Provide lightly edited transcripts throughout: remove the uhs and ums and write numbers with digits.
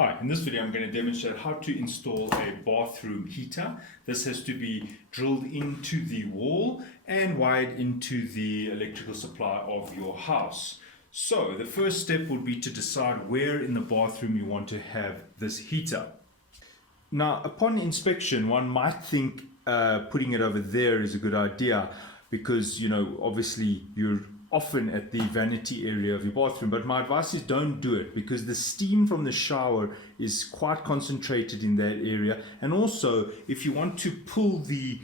Hi, in this video I'm going to demonstrate how to install a bathroom heater. This has to be drilled into the wall and wired into the electrical supply of your house. So the first step would be to decide where in the bathroom you want to have this heater. Now, upon inspection, one might think putting it over there is a good idea because, obviously you're often at the vanity area of your bathroom, but my advice is don't do it because the steam from the shower is quite concentrated in that area. And also, if you want to pull the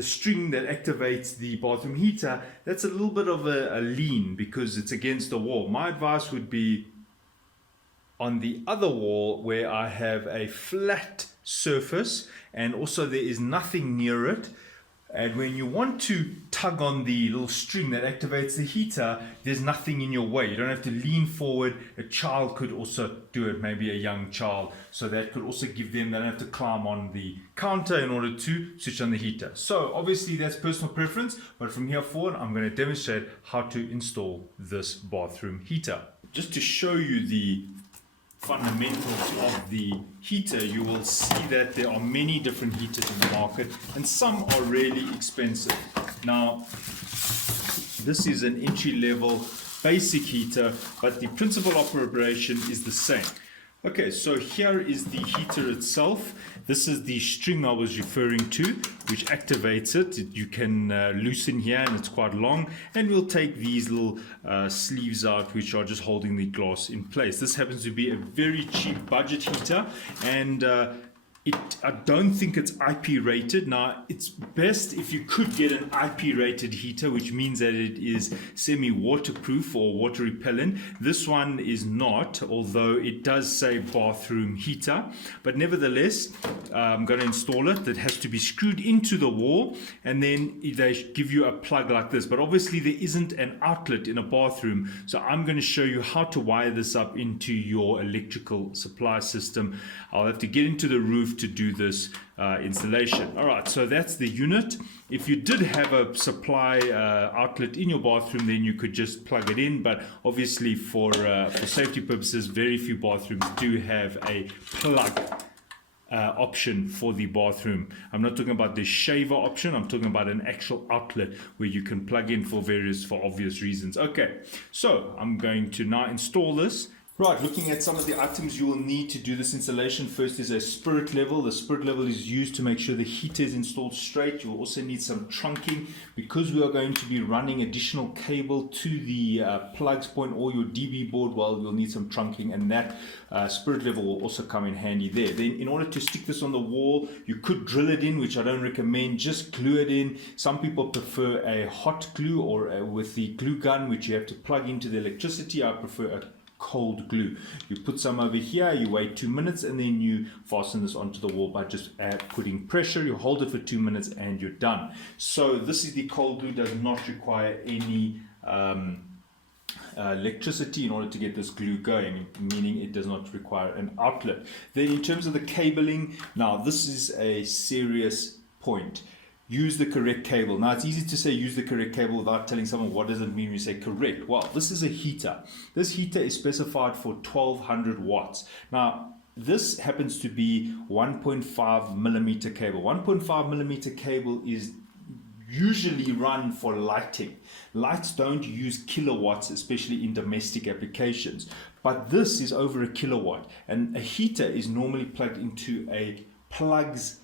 string that activates the bathroom heater, that's a little bit of a lean because it's against the wall. My advice would be on the other wall where I have a flat surface and also there is nothing near it. And when you want to tug on the little string that activates the heater, there's nothing in your way. You don't have to lean forward. A child could also do it, maybe a young child. So that could also give them, they don't have to climb on the counter in order to switch on the heater. So obviously that's personal preference, but from here forward, I'm going to demonstrate how to install this bathroom heater. Just to show you the fundamentals of the heater, you will see that there are many different heaters in the market and some are really expensive. Now, this is an entry-level basic heater, but the principal operation is the same. Okay, so here is the heater itself. This is the string I was referring to, which activates it. You can loosen here and it's quite long. And we'll take these little sleeves out, which are just holding the glass in place. This happens to be a very cheap budget heater and I don't think it's IP rated. Now, it's best if you could get an IP rated heater, which means that it is semi-waterproof or water repellent. This one is not, although it does say bathroom heater. But nevertheless, I'm going to install it. That has to be screwed into the wall, and then they give you a plug like this. But obviously, there isn't an outlet in a bathroom. So I'm going to show you how to wire this up into your electrical supply system. I'll have to get into the roof to do this installation. All right, so that's the unit. If you did have a supply outlet in your bathroom, then you could just plug it in. But obviously, for safety purposes, very few bathrooms do have a plug option for the bathroom. I'm not talking about the shaver option. I'm talking about an actual outlet where you can plug in for obvious reasons. Okay, so I'm going to now install this. Right, looking at some of the items you will need to do this installation. First is a spirit level. The spirit level is used to make sure the heater is installed straight. You will also need some trunking because we are going to be running additional cable to the plugs point or your DB board. Well, you'll need some trunking, and that spirit level will also come in handy there. Then in order to stick this on the wall, you could drill it in, which I don't recommend. Just glue it in. Some people prefer a hot glue or with the glue gun, which you have to plug into the electricity. I prefer a cold glue. You put some over here, you wait 2 minutes, and then you fasten this onto the wall by just putting pressure. You hold it for 2 minutes and you're done. So this is the cold glue. Does not require any electricity in order to get this glue going, meaning it does not require an outlet. Then in terms of the cabling, now this is a serious point. Use the correct cable. Now, it's easy to say use the correct cable without telling someone what does it mean when you say correct. Well, this is a heater. This heater is specified for 1200 watts. Now, this happens to be 1.5 millimeter cable. 1.5 millimeter cable is usually run for lighting. Lights don't use kilowatts, especially in domestic applications. But this is over a kilowatt. And a heater is normally plugged into a plug's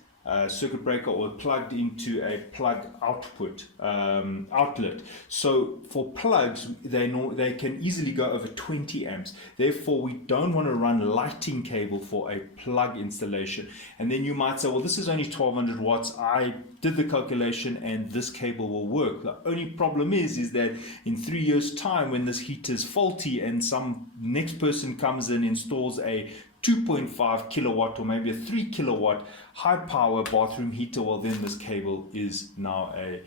circuit breaker or plugged into a plug output outlet. So for plugs, they can easily go over 20 amps. Therefore, we don't want to run lighting cable for a plug installation. And then you might say, well, this is only 1200 watts. I did the calculation and this cable will work. The only problem is that in 3 years' time, when this heater is faulty and some next person comes and installs a 2.5 kilowatt or maybe a 3 kilowatt high power bathroom heater, well, then this cable is now a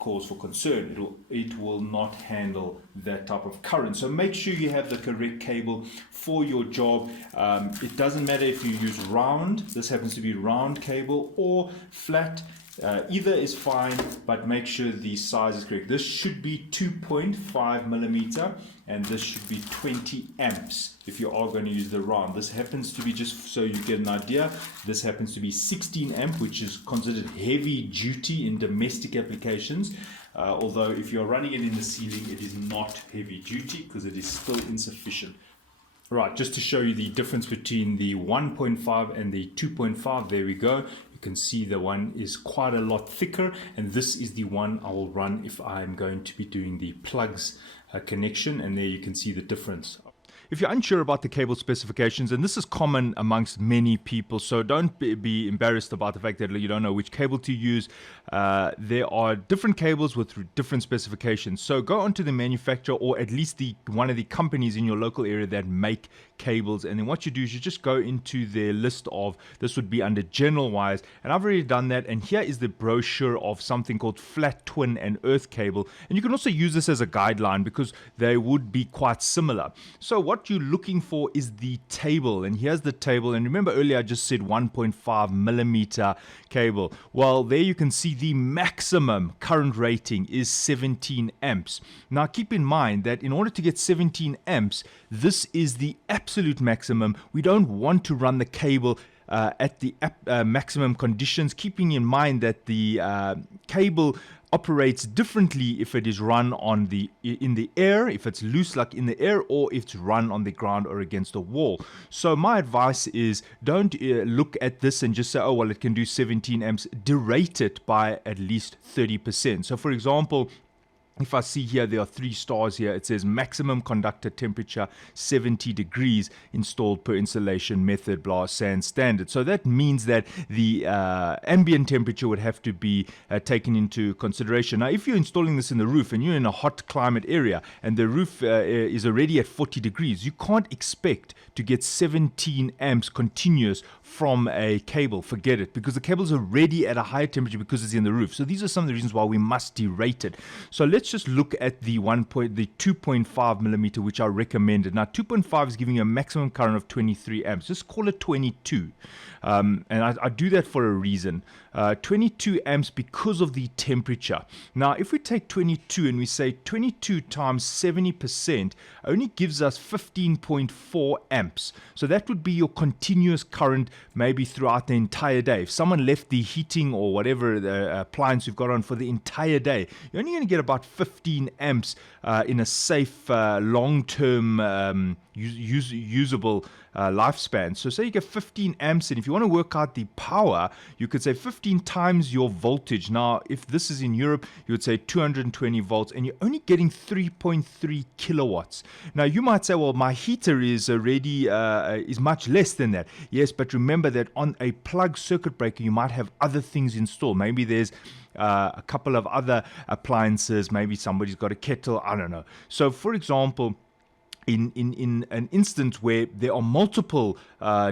cause for concern. It will not handle that type of current. So make sure you have the correct cable for your job. It doesn't matter if you use round, this happens to be round cable, or flat. Either is fine, but make sure the size is correct. This should be 2.5 millimeter, and this should be 20 amps if you are going to use the round. This happens to be, just so you get an idea, this happens to be 16 amp, which is considered heavy duty in domestic applications. Although if you're running it in the ceiling, it is not heavy duty because it is still insufficient. Right, just to show you the difference between the 1.5 and the 2.5, there we go. You can see the one is quite a lot thicker, and this is the one I will run if I'm going to be doing the plugs connection, and there you can see the difference. If you're unsure about the cable specifications, and this is common amongst many people, so don't be embarrassed about the fact that you don't know which cable to use. There are different cables with different specifications. So go onto the manufacturer, or at least one of the companies in your local area that make cables, and then what you do is you just go into their list of, this would be under general wires, and I've already done that, and here is the brochure of something called flat twin and earth cable, and you can also use this as a guideline because they would be quite similar. So what you're looking for is the table, and here's the table. And remember earlier I just said 1.5 millimeter cable. Well, there you can see the maximum current rating is 17 amps. Now keep in mind that in order to get 17 amps, this is the absolute maximum. We don't want to run the cable at the maximum conditions, keeping in mind that the cable operates differently if it is run in the air, if it's loose like in the air, or if it's run on the ground or against a wall. So my advice is, don't look at this and just say, oh well, it can do 17 amps. Derate it by at least 30%. So for example, if I see here, there are 3 stars here. It says maximum conductor temperature 70 degrees installed per installation method, blah, SAN standard. So that means that the ambient temperature would have to be taken into consideration. Now, if you're installing this in the roof and you're in a hot climate area and the roof is already at 40 degrees, you can't expect to get 17 amps continuous from a cable. Forget it, because the cable is already at a higher temperature because it's in the roof. So these are some of the reasons why we must derate it. So let's just look at the 2.5 millimeter, which I recommended. Now 2.5 is giving you a maximum current of 23 amps. Just call it 22. And I do that for a reason. 22 amps because of the temperature. Now if we take 22 and we say 22 times 70% only gives us 15.4 amps. So that would be your continuous current maybe throughout the entire day. If someone left the heating or whatever the appliance you've got on for the entire day, you're only going to get about 15 amps in a safe long-term usable lifespan. So say you get 15 amps, and if you want to work out the power, you could say 15 times your voltage. Now if this is in Europe, you would say 220 volts, and you're only getting 3.3 kilowatts. Now you might say, well, my heater is already is much less than that. Yes, but remember that on a plug circuit breaker you might have other things installed. Maybe there's a couple of other appliances, maybe somebody's got a kettle, I don't know. So for example, in an instance where there are multiple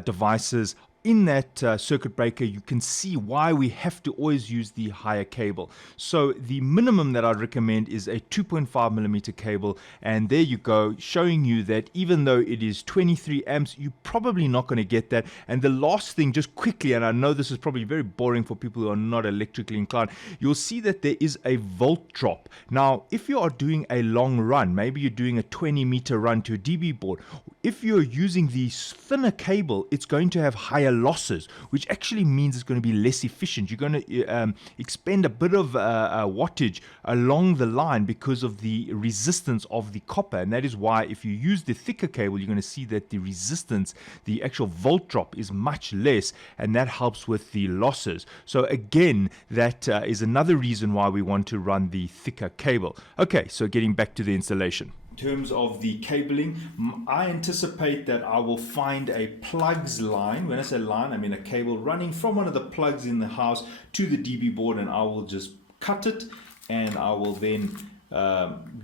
devices in that circuit breaker, you can see why we have to always use the higher cable. So the minimum that I'd recommend is a 2.5 millimeter cable, and there you go, showing you that even though it is 23 amps, you're probably not going to get that. And the last thing, just quickly, and I know this is probably very boring for people who are not electrically inclined, you'll see that there is a volt drop. Now if you are doing a long run, maybe you're doing a 20-meter run to a DB board, if you're using the thinner cable, it's going to have higher losses, which actually means it's going to be less efficient. You're going to expend a bit of wattage along the line because of the resistance of the copper, and that is why if you use the thicker cable, you're going to see that the resistance, the actual volt drop, is much less, and that helps with the losses. So again, that is another reason why we want to run the thicker cable. Okay, so getting back to the installation. In terms of the cabling, I anticipate that I will find a plugs line. When I say line, I mean a cable running from one of the plugs in the house to the DB board, and I will just cut it, and I will then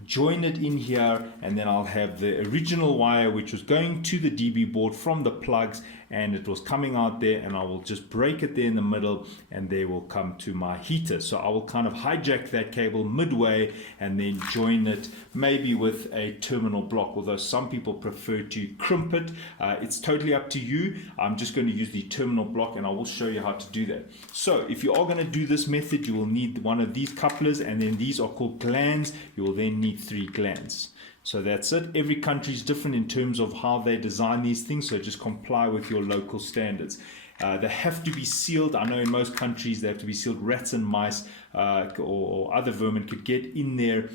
join it in here, and then I'll have the original wire which was going to the DB board from the plugs, and it was coming out there, and I will just break it there in the middle, and they will come to my heater. So I will kind of hijack that cable midway and then join it maybe with a terminal block, although some people prefer to crimp it. It's totally up to you. I'm just going to use the terminal block, and I will show you how to do that. So if you are going to do this method, you will need one of these couplers, and then these are called glands. You will then need 3 glands. So that's it. Every country is different in terms of how they design these things, so just comply with your local standards. They have to be sealed. I know in most countries they have to be sealed. Rats and mice or other vermin could get in there,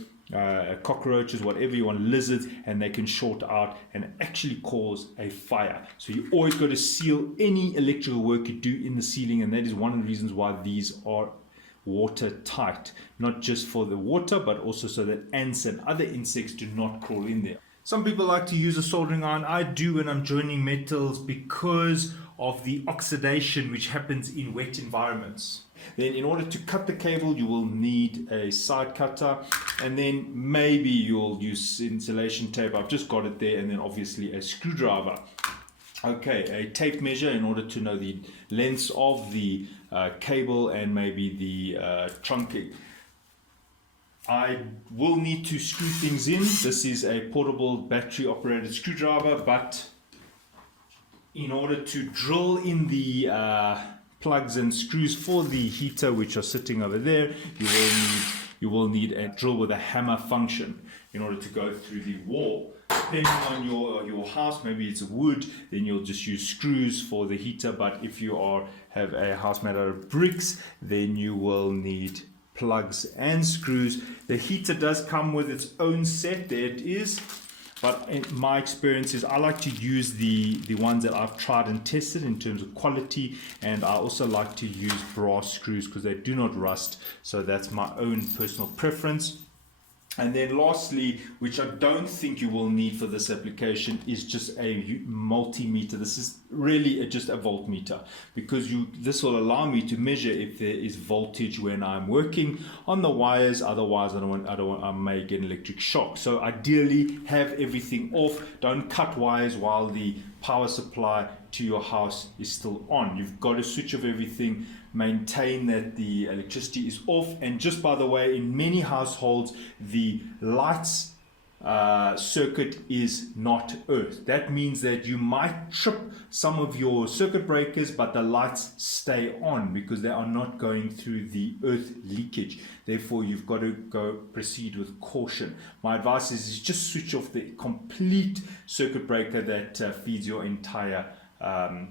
cockroaches, whatever you want, lizards, and they can short out and actually cause a fire. So you always got to seal any electrical work you do in the ceiling, and that is one of the reasons why these are watertight, not just for the water, but also so that ants and other insects do not crawl in there. Some people like to use a soldering iron. I do when I'm joining metals because of the oxidation which happens in wet environments. Then in order to cut the cable, you will need a side cutter, and then maybe you'll use insulation tape. I've just got it there, and then obviously a screwdriver. Okay, a tape measure in order to know the lengths of the cable and maybe the trunking. I will need to screw things in. This is a portable battery operated screwdriver, but in order to drill in the plugs and screws for the heater, which are sitting over there, you will need a drill with a hammer function in order to go through the wall. Depending on your house, maybe it's wood, then you'll just use screws for the heater. But if you have a house made out of bricks, then you will need plugs and screws. The heater does come with its own set. There it is. But in my experience is I like to use the ones that I've tried and tested in terms of quality, and I also like to use brass screws because they do not rust. So that's my own personal preference. And then lastly, which I don't think you will need for this application, is just a multimeter. This is really just a voltmeter, because this will allow me to measure if there is voltage when I'm working on the wires. Otherwise, I may get an electric shock. So ideally, have everything off. Don't cut wires while the power supply to your house is still on. You've got to switch off everything, maintain that the electricity is off. And just by the way, in many households, the lights circuit is not earth. That means that you might trip some of your circuit breakers, but the lights stay on because they are not going through the earth leakage. Therefore, you've got to proceed with caution. My advice is just switch off the complete circuit breaker that feeds your entire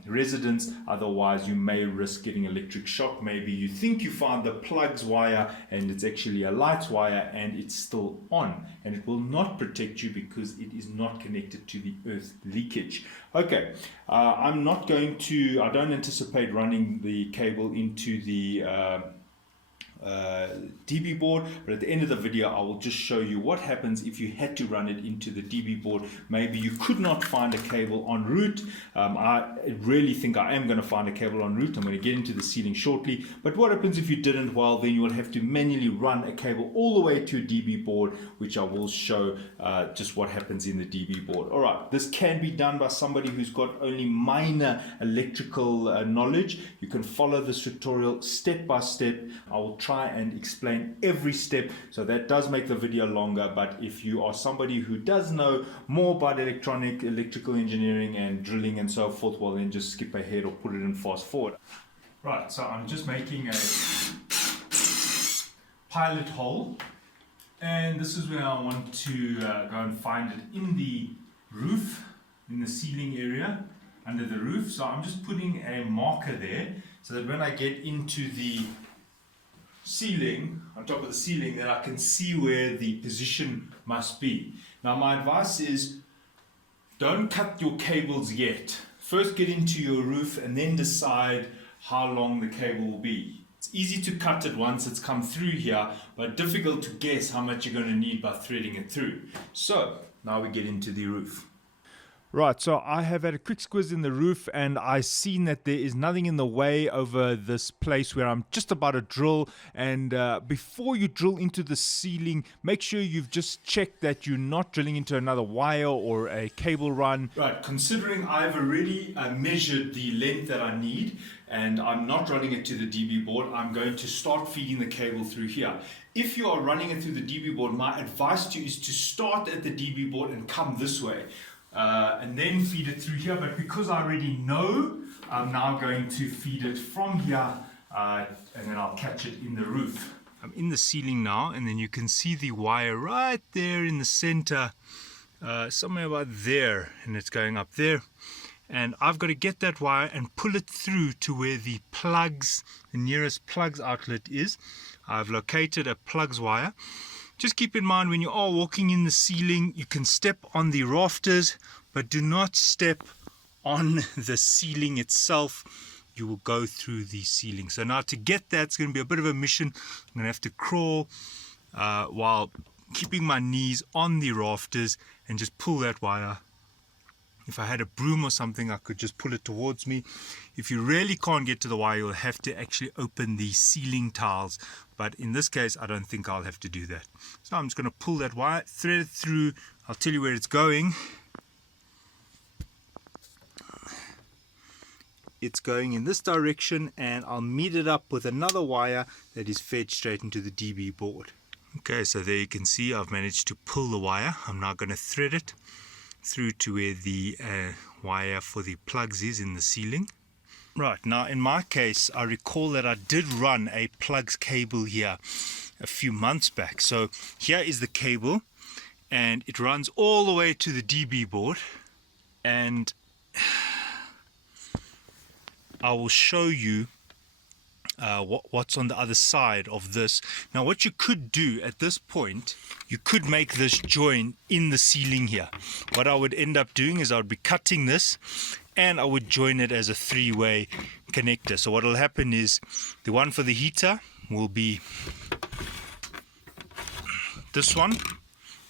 residence. Otherwise, you may risk getting electric shock. Maybe you think you found the plugs wire and it's actually a light wire and it's still on, and it will not protect you because it is not connected to the earth leakage. Okay, I don't anticipate running the cable into the DB board, but at the end of the video I will just show you what happens if you had to run it into the DB board. Maybe you could not find a cable en route. I really think I am going to find a cable en route. I'm going to get into the ceiling shortly, but what happens if you didn't? Well, then you will have to manually run a cable all the way to a DB board, which I will show just what happens in the DB board. Alright, this can be done by somebody who's got only minor electrical knowledge. You can follow this tutorial step by step. I will try and explain every step, so that does make the video longer. But if you are somebody who does know more about electrical engineering and drilling and so forth, well, then just skip ahead or put it in fast forward. Right, so I'm just making a pilot hole, and this is where I want to go and find it in the roof, in the ceiling area under the roof. So I'm just putting a marker there so that when I get into the ceiling, on top of the ceiling, then I can see where the position must be. Now my advice is don't cut your cables yet. First get into your roof and then decide how long the cable will be. It's easy to cut it once it's come through here, but difficult to guess how much you're going to need by threading it through. So now we get into the roof. Right, so I have had a quick squiz in the roof and I seen that there is nothing in the way over this place where I'm just about to drill. And before you drill into the ceiling, make sure you've just checked that you're not drilling into another wire or a cable run. Right, considering I've already measured the length that I need and I'm not running it to the DB board, I'm going to start feeding the cable through here. If you are running it through the DB board, my advice to you is to start at the DB board and come this way. And then feed it through here, but because I already know, I'm now going to feed it from here and then I'll catch it in the roof. I'm in the ceiling now, and then you can see the wire right there in the center, somewhere about there, and it's going up there. And I've got to get that wire and pull it through to where the plugs, the nearest plugs outlet is. I've located a plugs wire. Just keep in mind when you are walking in the ceiling, you can step on the rafters, but do not step on the ceiling itself. You will go through the ceiling. So now to get that, it's going to be a bit of a mission. I'm going to have to crawl while keeping my knees on the rafters and just pull that wire. If I had a broom or something, I could just pull it towards me. If you really can't get to the wire, you'll have to actually open the ceiling tiles. But in this case, I don't think I'll have to do that. So I'm just going to pull that wire, thread it through. I'll tell you where it's going. It's going in this direction, and I'll meet it up with another wire that is fed straight into the DB board. Okay, so there you can see I've managed to pull the wire. I'm now going to thread it through to where the wire for the plugs is in the ceiling. Right, now in my case, I recall that I did run a plugs cable here a few months back. So here is the cable, and it runs all the way to the DB board, and I will show you what's on the other side of this. Now what you could do at this point, you could make this join in the ceiling here. What I would end up doing is I would be cutting this and I would join it as a three-way connector. So what will happen is the one for the heater will be this one.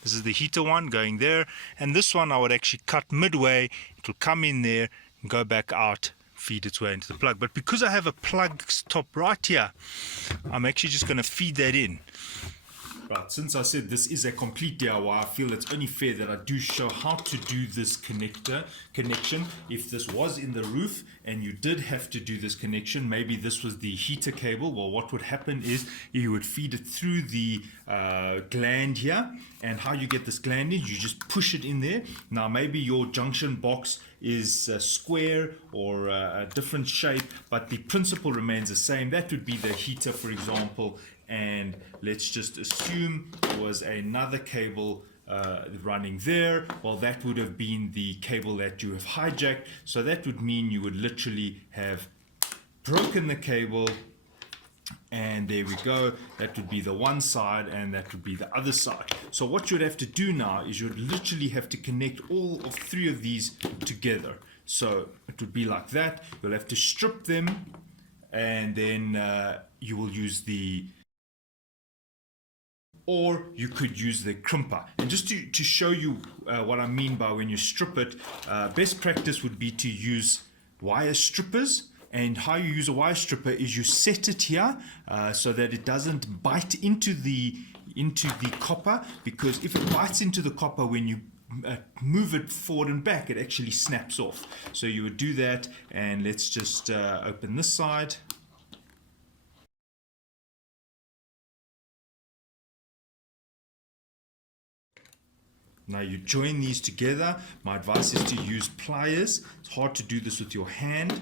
This is the heater one going there, and this one I would actually cut midway. It will come in there and go back out, feed its way into the plug. But because I have a plug stop right here, I'm actually just going to feed that in. Right, since I said this is a complete DIY, I feel it's only fair that I do show how to do this connection. If this was in the roof and you did have to do this connection, maybe this was the heater cable, well, what would happen is you would feed it through the gland here, and how you get this gland in, you just push it in there. Now maybe your junction box is square or a different shape, but the principle remains the same. That would be the heater, for example, and let's just assume there was another cable running there. Well, that would have been the cable that you have hijacked, so that would mean you would literally have broken the cable, and there we go. That would be the one side and that would be the other side. So what you'd have to do now is you'd literally have to connect all of three of these together. So it would be like that. You'll have to strip them, and then you will use the, or you could use the crimper. And just to show you what I mean by when you strip it, best practice would be to use wire strippers. And how you use a wire stripper is you set it here so that it doesn't bite into the copper, because if it bites into the copper when you move it forward and back, it actually snaps off. So you would do that, and let's just open this side. Now you join these together. My advice is to use pliers. It's hard to do this with your hand.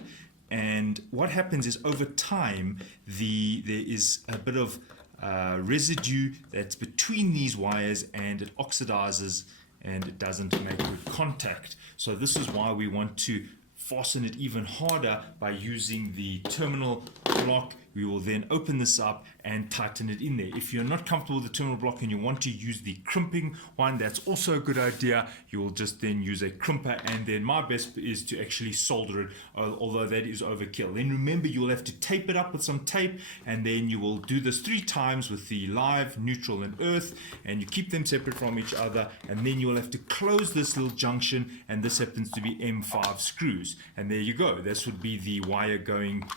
And what happens is over time, there is a bit of residue that's between these wires, and it oxidizes and it doesn't make good contact. So this is why we want to fasten it even harder by using the terminal block. we will then open this up and tighten it in there. If you're not comfortable with the terminal block and you want to use the crimping one, that's also a good idea. You will just then use a crimper, and then my best is to actually solder it, although that is overkill. Then remember, you'll have to tape it up with some tape, and then you will do this 3 times with the live, neutral and earth, and you keep them separate from each other, and then you'll have to close this little junction, and this happens to be M5 screws, and there you go. This would be the wire going,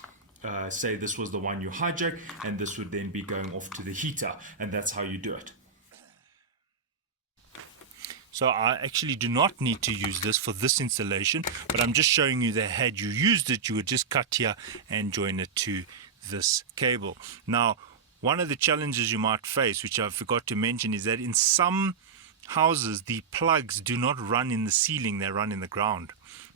say this was the one you hijack, and this would then be going off to the heater, and that's how you do it. So I actually do not need to use this for this installation, but I'm just showing you that had you used it, you would just cut here and join it to this cable. Now, one of the challenges you might face, which I forgot to mention, is that in some houses the plugs do not run in the ceiling, they run in the ground,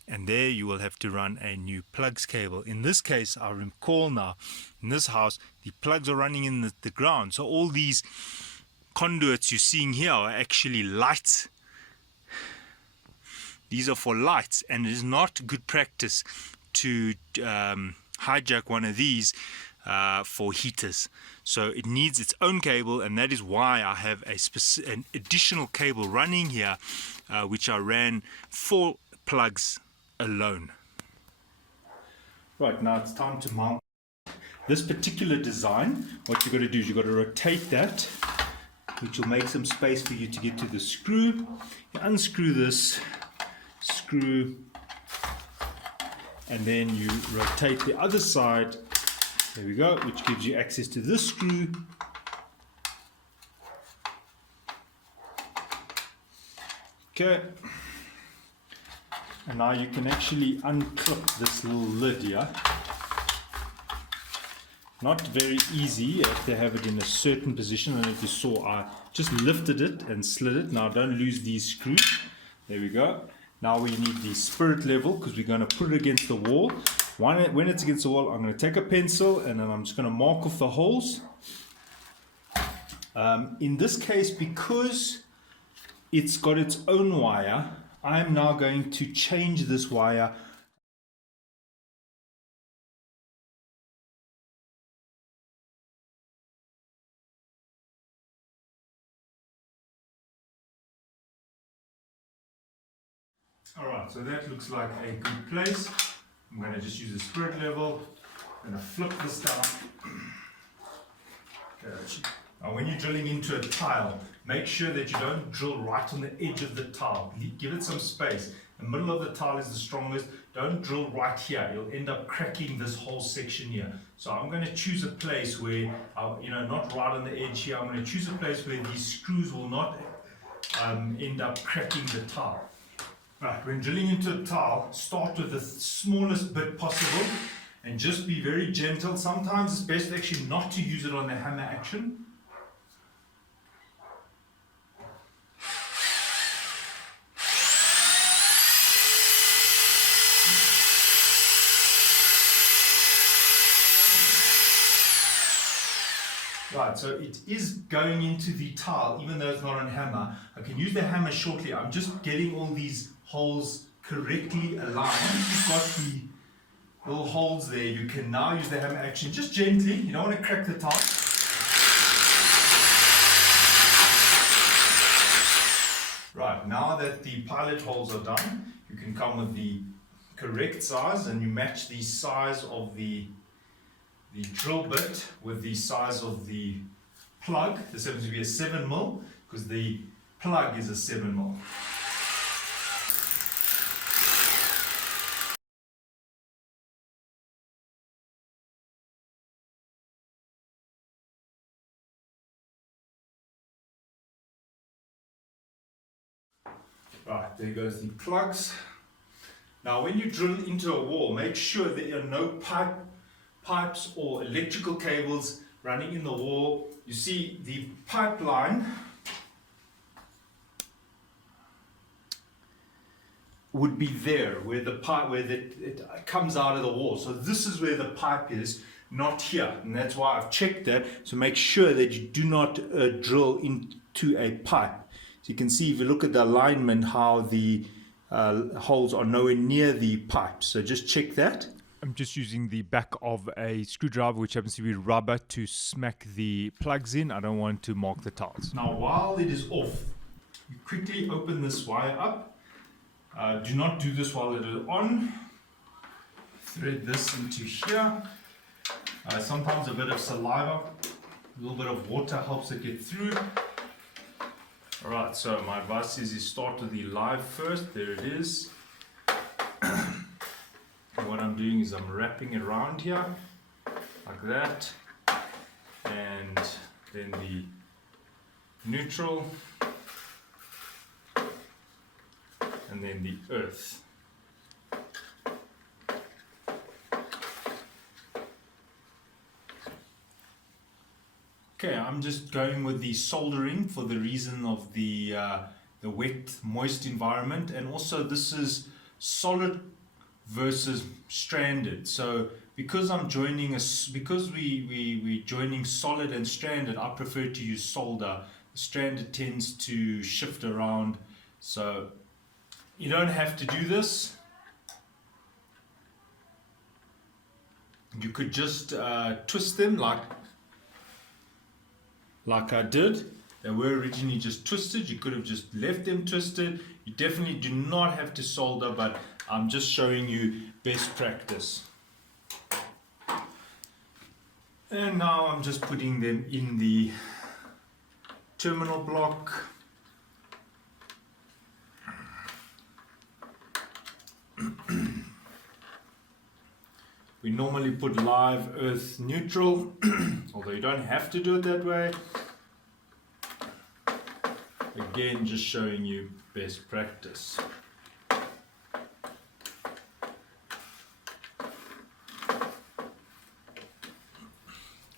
and there you will have to run a new plugs cable. In this case, I recall now, in this house the plugs are running in the ground, so all these conduits you're seeing here are actually lights. These are for lights, and it is not good practice to hijack one of these for heaters. So it needs its own cable, and that is why I have an additional cable running here, which I ran for plugs alone. Right, now it's time to mount this particular design. What you've got to do is you've got to rotate that, which will make some space for you to get to the screw. You unscrew this screw, and then you rotate the other side. There we go, which gives you access to this screw. Okay, and now you can actually unclip this little lid here. Not very easy. You have to have it in a certain position, and if you saw, I just lifted it and slid it. Now don't lose these screws. There we go. Now we need the spirit level, because we're going to put it against the wall. When it's against the wall, I'm going to take a pencil and then I'm just going to mark off the holes. In this case, because it's got its own wire, I'm now going to change this wire. Alright, so that looks like a good place. I'm going to just use the spirit level. I'm going to flip this down. Okay. Now when you're drilling into a tile, make sure that you don't drill right on the edge of the tile. Give it some space. The middle of the tile is the strongest. Don't drill right here. You'll end up cracking this whole section here. So I'm going to choose a place where, not right on the edge here. I'm going to choose a place where these screws will not end up cracking the tile. Right, when drilling into a tile, start with the smallest bit possible and just be very gentle. Sometimes it's best actually not to use it on the hammer action. Right, so it is going into the tile, even though it's not on hammer. I can use the hammer shortly. I'm just getting all these holes correctly aligned. Once you've got the little holes there, you can now use the hammer action just gently. You don't want to crack the tile. Right, now that the pilot holes are done, you can come with the correct size, and you match the size of the drill bit with the size of the plug. This happens to be a 7mm because the plug is a 7mm. Right, there goes the plugs. Now when you drill into a wall, make sure there are no pipes or electrical cables running in the wall. You see the pipeline would be there where the pipe, it comes out of the wall. So this is where the pipe is, not here, and that's why I've checked that. So make sure that you do not drill into a pipe. So you can see, if you look at the alignment, how the holes are nowhere near the pipe. So just check that. I'm just using the back of a screwdriver, which happens to be rubber, to smack the plugs in. I don't want to mark the tiles. Now, while it is off, you quickly open this wire up. Do not do this while it is on. Thread this into here. Sometimes a bit of saliva, a little bit of water helps it get through. Alright, so my advice is you start with the live first. There it is. And what I'm doing is I'm wrapping it around here, like that. And then the neutral. And then the earth. Okay, I'm just going with the soldering for the reason of the wet, moist environment, and also this is solid versus stranded. So because I'm joining because we're joining solid and stranded, I prefer to use solder. The stranded tends to shift around, so you don't have to do this. You could just twist them like I did. They were originally just twisted. You could have just left them twisted. You definitely do not have to solder, but I'm just showing you best practice. And now I'm just putting them in the terminal block. We normally put live, earth, neutral, although you don't have to do it that way. Again, just showing you best practice.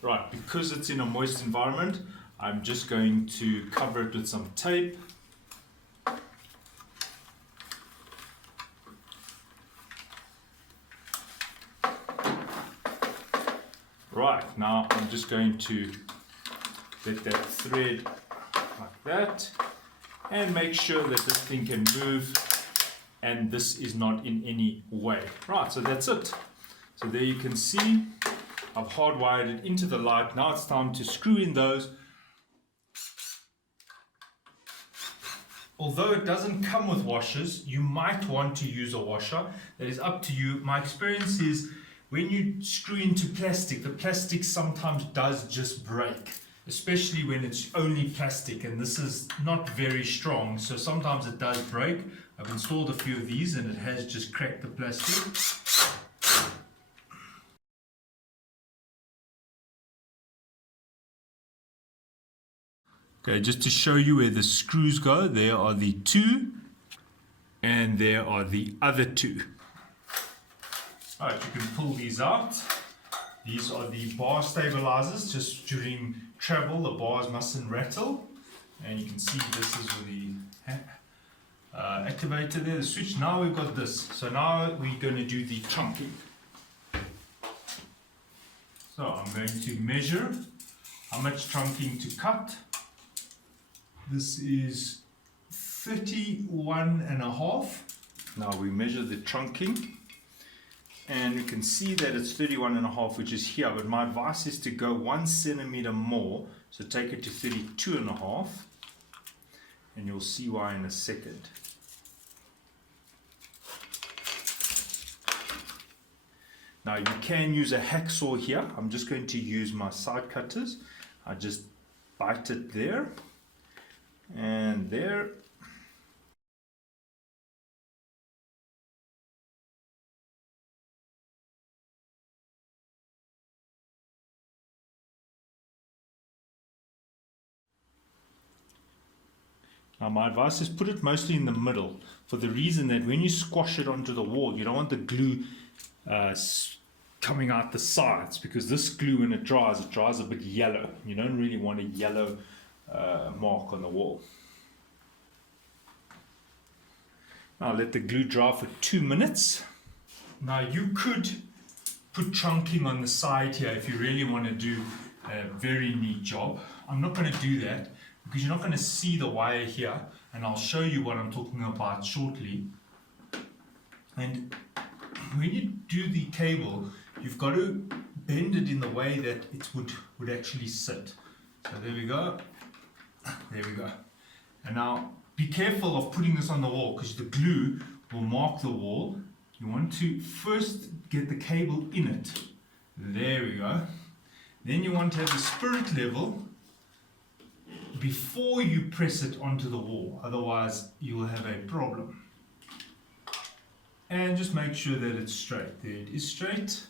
Right, because it's in a moist environment, I'm just going to cover it with some tape. Right, now I'm just going to let that thread like that and make sure that this thing can move and this is not in any way. Right, so that's it. So there you can see I've hardwired it into the light. Now it's time to screw in those. Although it doesn't come with washers, you might want to use a washer. That is up to you. My experience is when you screw into plastic, the plastic sometimes does just break, especially when it's only plastic and this is not very strong, so sometimes it does break. I've installed a few of these and it has just cracked the plastic. Okay, just to show you where the screws go, there are the two and there are the other two. Alright, you can pull these out. These are the bar stabilizers. Just during travel, the bars mustn't rattle. And you can see this is with the activator there, the switch. Now we've got this. So now we're going to do the chunking. So I'm going to measure how much chunking to cut. This is 31.5. Now we measure the trunking. And you can see that it's 31.5, which is here, but my advice is to go 1 centimeter more, so take it to 32.5, and you'll see why in a second. Now you can use a hacksaw here. I'm just going to use my side cutters. I just bite it there and there. Now my advice is put it mostly in the middle, for the reason that when you squash it onto the wall, you don't want the glue coming out the sides, because this glue, when it dries a bit yellow. You don't really want a yellow mark on the wall. Now let the glue dry for 2 minutes. Now you could put chunking on the side here if you really want to do a very neat job. I'm not going to do that, because you're not going to see the wire here, and I'll show you what I'm talking about shortly. And when you do the cable, you've got to bend it in the way that it would actually sit. So there we go. There we go. And now be careful of putting this on the wall because the glue will mark the wall. You want to first get the cable in it. There we go. Then you want to have the spirit level before you press it onto the wall. Otherwise you will have a problem. And just make sure that it's straight. There it is, straight.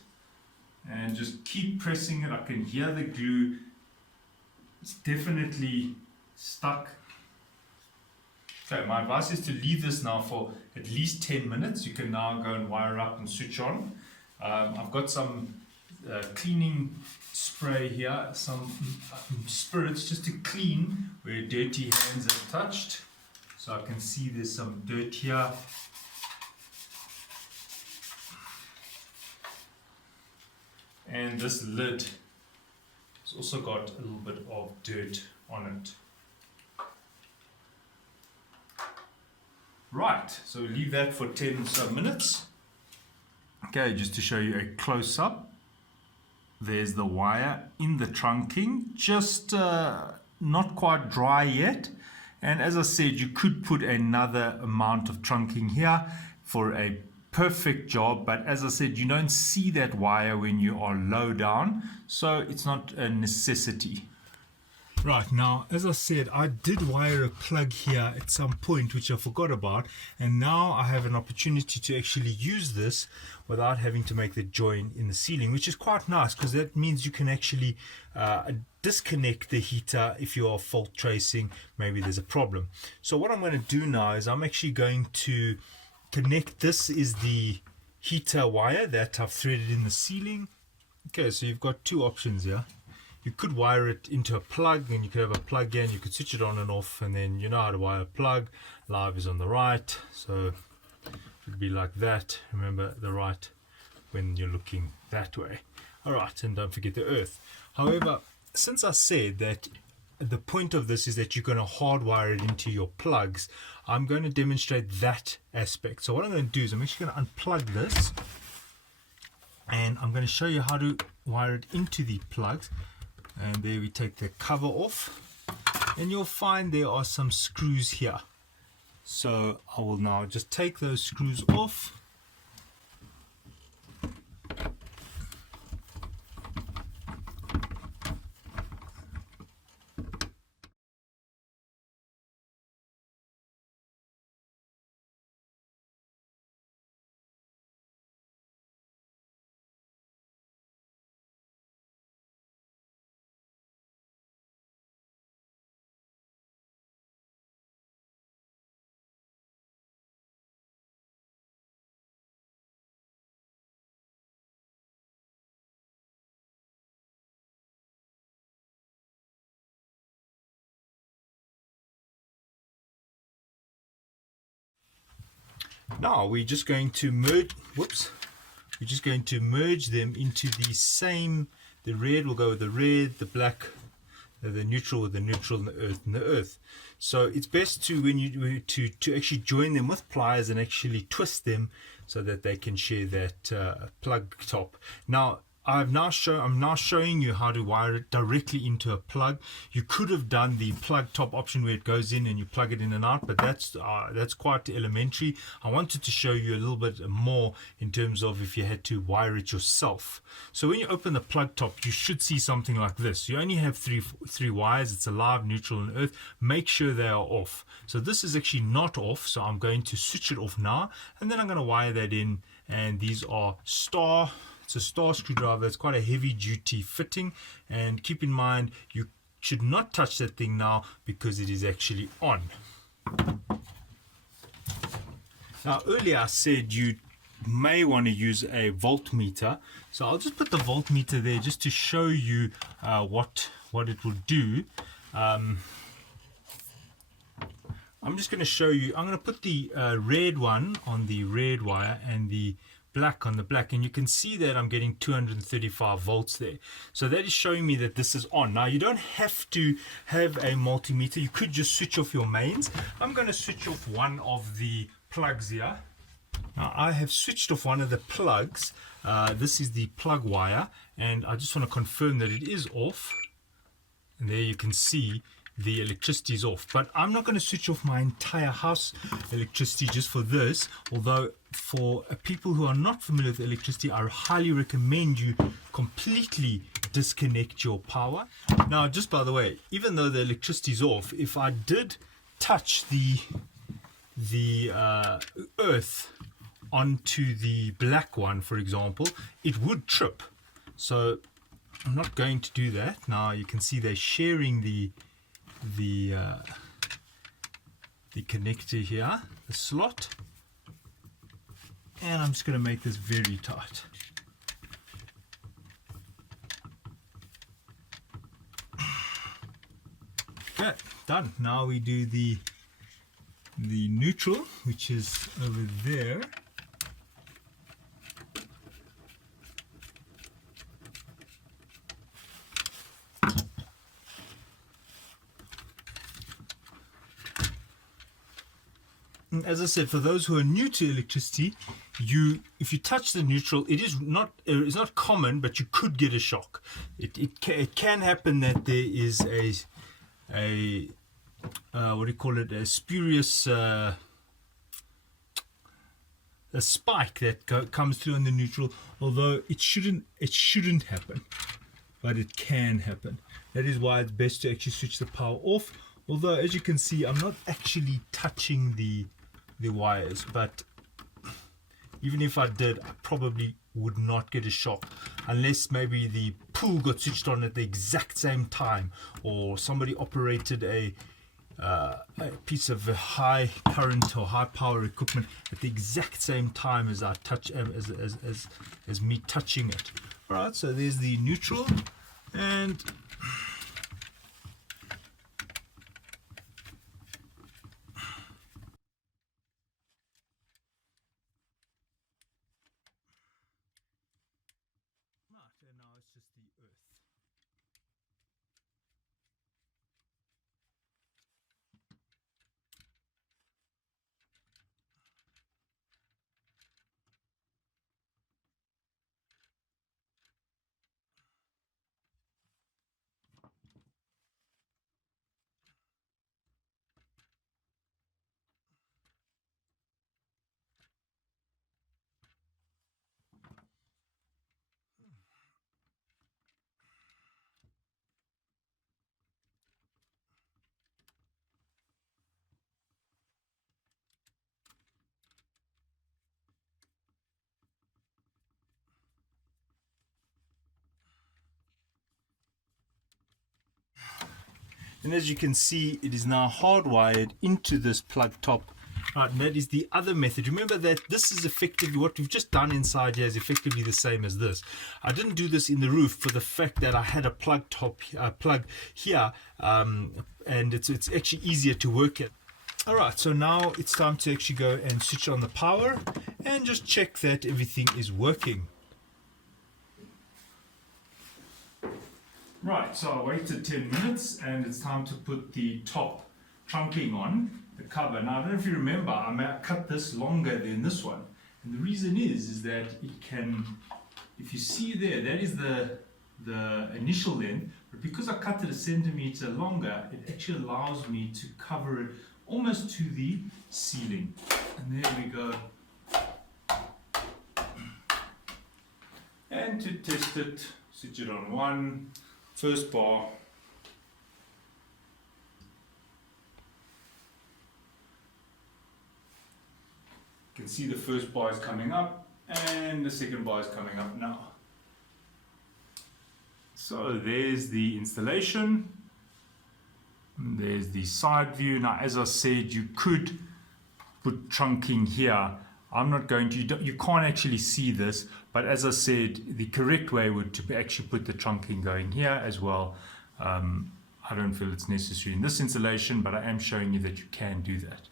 And just keep pressing it. I can hear the glue. It's definitely stuck. Okay, my advice is to leave this now for at least 10 minutes. You can now go and wire up and switch on. I've got some cleaning spray here, some spirits just to clean where dirty hands have touched. So I can see there's some dirt here. And this lid has also got a little bit of dirt on it. Right, so we leave that for 10 or so minutes. Okay, just to show you a close-up. There's the wire in the trunking, just not quite dry yet. And as I said, you could put another amount of trunking here for a perfect job, but as I said, you don't see that wire when you are low down, so it's not a necessity. Right, now as I said, I did wire a plug here at some point which I forgot about, and now I have an opportunity to actually use this without having to make the join in the ceiling, which is quite nice because that means you can actually disconnect the heater if you are fault tracing, maybe there's a problem. So what I'm going to do now is I'm actually going to connect, this is the heater wire that I've threaded in the ceiling. Okay, so you've got two options here. You could wire it into a plug, and you could have a plug in, you could switch it on and off, and then you know how to wire a plug. Live is on the right, so it would be like that. Remember the right when you're looking that way. Alright, and don't forget the earth. However, since I said that the point of this is that you're going to hardwire it into your plugs, I'm going to demonstrate that aspect. So what I'm going to do is I'm actually going to unplug this, and I'm going to show you how to wire it into the plugs. And there we take the cover off, and you'll find there are some screws here. So I will now just take those screws off. Now we're just going to merge, we're just going to merge them into the same, the red will go with the red, the black, the neutral with the neutral, and the earth. So it's best to, when you to actually join them with pliers and actually twist them so that they can share that plug top. Now I'm now showing you how to wire it directly into a plug. You could have done the plug top option where it goes in and you plug it in and out, but that's quite elementary. I wanted to show you a little bit more in terms of if you had to wire it yourself. So when you open the plug top, you should see something like this. You only have three wires. It's a live, neutral, and earth. Make sure they are off. So this is actually not off, so I'm going to switch it off now, and then I'm going to wire that in. And these are star. It's a star screwdriver. It's quite a heavy duty fitting, and keep in mind you should not touch that thing now because it is actually on. Now earlier I said you may want to use a voltmeter, so I'll just put the voltmeter there just to show you what it will do. I'm just going to show you. I'm going to put the red one on the red wire and the black on the black, and you can see that I'm getting 235 volts there. So that is showing me that this is on. Now you don't have to have a multimeter. You could just switch off your mains. I'm going to switch off one of the plugs here, Now I have switched off one of the plugs. This is the plug wire, and I just want to confirm that it is off. And there you can see the electricity is off. But I'm not going to switch off my entire house electricity just for this. Although for people who are not familiar with electricity, I highly recommend you completely disconnect your power. Now, just by the way, even though the electricity is off, if I did touch the earth onto the black one, for example, it would trip. So I'm not going to do that. Now you can see they're sharing the connector here, the slot, and I'm just going to make this very tight. Okay, done. Now we do the neutral, which is over there. And as I said, for those who are new to electricity, if you touch the neutral, it's not common, but you could get a shock. It can happen that there is a what do you call it, a spurious a spike that comes through on the neutral, although it shouldn't happen, but it can happen. That is why it's best to actually switch the power off. Although, as you can see, I'm not actually touching the wires, but even if I did, I probably would not get a shock, unless maybe the pool got switched on at the exact same time, or somebody operated a piece of high current or high power equipment at the exact same time as I touch as me touching it. All right, so there's the neutral, and now it's just the earth. And as you can see, it is now hardwired into this plug top. Right, and that is the other method. Remember that this is effectively what we've just done inside here is effectively the same as this. I didn't do this in the roof for the fact that I had a plug here, and it's actually easier to work it. All right, so now it's time to actually go and switch on the power and just check that everything is working. Right, so I waited 10 minutes and it's time to put the top trunking on, the cover. Now, I don't know if you remember, I cut this longer than this one. And the reason is that it can, if you see there, that is the initial length, but because I cut it a centimeter longer, it actually allows me to cover it almost to the ceiling. And there we go. And to test it, switch it on one. First bar, you can see the first bar is coming up and the second bar is coming up now. So there's the installation, and there's the side view. Now, as I said, you could put trunking here. I'm not going to, you can't actually see this, but as I said, the correct way would to actually put the trunking going here as well. I don't feel it's necessary in this installation, but I am showing you that you can do that.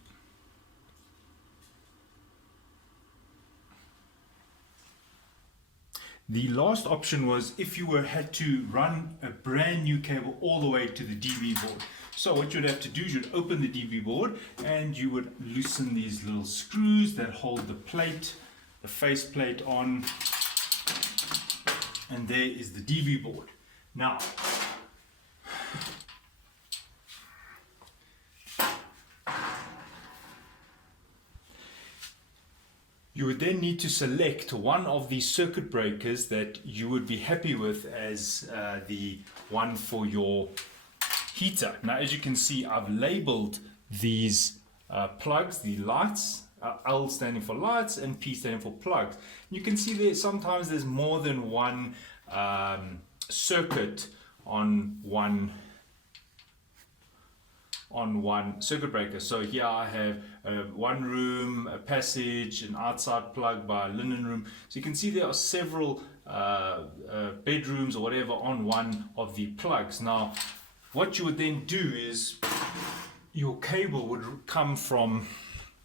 The last option was if you had to run a brand new cable all the way to the DV board. So what you'd have to do is you'd open the DV board and you would loosen these little screws that hold the plate, the face plate on, and there is the DV board. Now, you would then need to select one of the circuit breakers that you would be happy with as the one for your heater. Now, as you can see, I've labeled these plugs, the lights, L standing for lights and P standing for plugs. You can see there sometimes there's more than one circuit on one circuit breaker. So here I have one room, a passage, an outside plug by a linen room. So you can see there are several bedrooms or whatever on one of the plugs. Now, what you would then do is your cable would come from,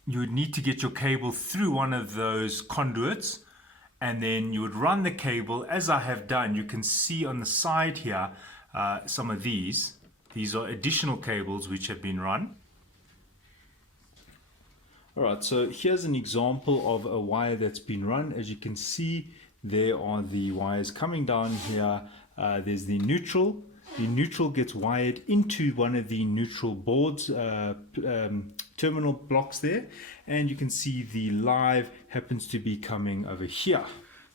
you would need to get your cable through one of those conduits, and then you would run the cable as I have done. You can see on the side here some of these. These are additional cables which have been run. Alright, so here's an example of a wire that's been run. As you can see, there are the wires coming down here. There's the neutral. The neutral gets wired into one of the neutral boards, terminal blocks there. And you can see the live happens to be coming over here.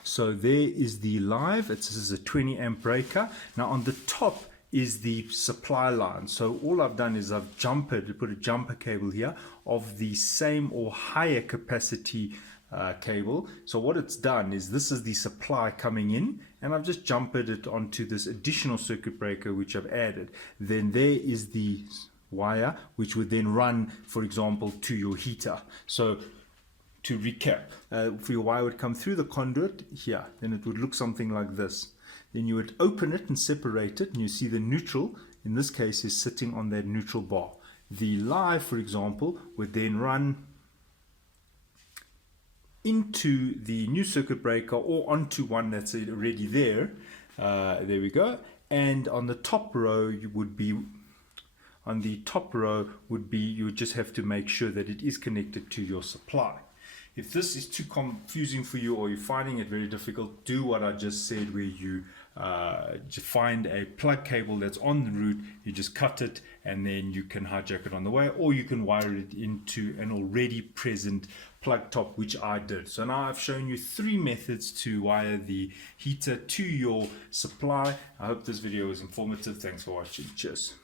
So there is the live. This is a 20 amp breaker. Now on the top is the supply line. So all I've done is I've put a jumper cable here of the same or higher capacity cable. So what it's done is this is the supply coming in, and I've just jumpered it onto this additional circuit breaker which I've added. Then there is the wire which would then run, for example, to your heater. So to recap, for your wire would come through the conduit here, then it would look something like this. Then you would open it and separate it, and you see the neutral, in this case, is sitting on that neutral bar. The live, for example, would then run into the new circuit breaker or onto one that's already there. There we go. And on the top row, you would just have to make sure that it is connected to your supply. If this is too confusing for you or you're finding it very difficult, do what I just said, where you find a plug cable that's on the route, you just cut it, and then you can hijack it on the way, or you can wire it into an already present plug top, which I did. So now I've shown you 3 methods to wire the heater to your supply. I hope this video was informative. Thanks for watching. Cheers.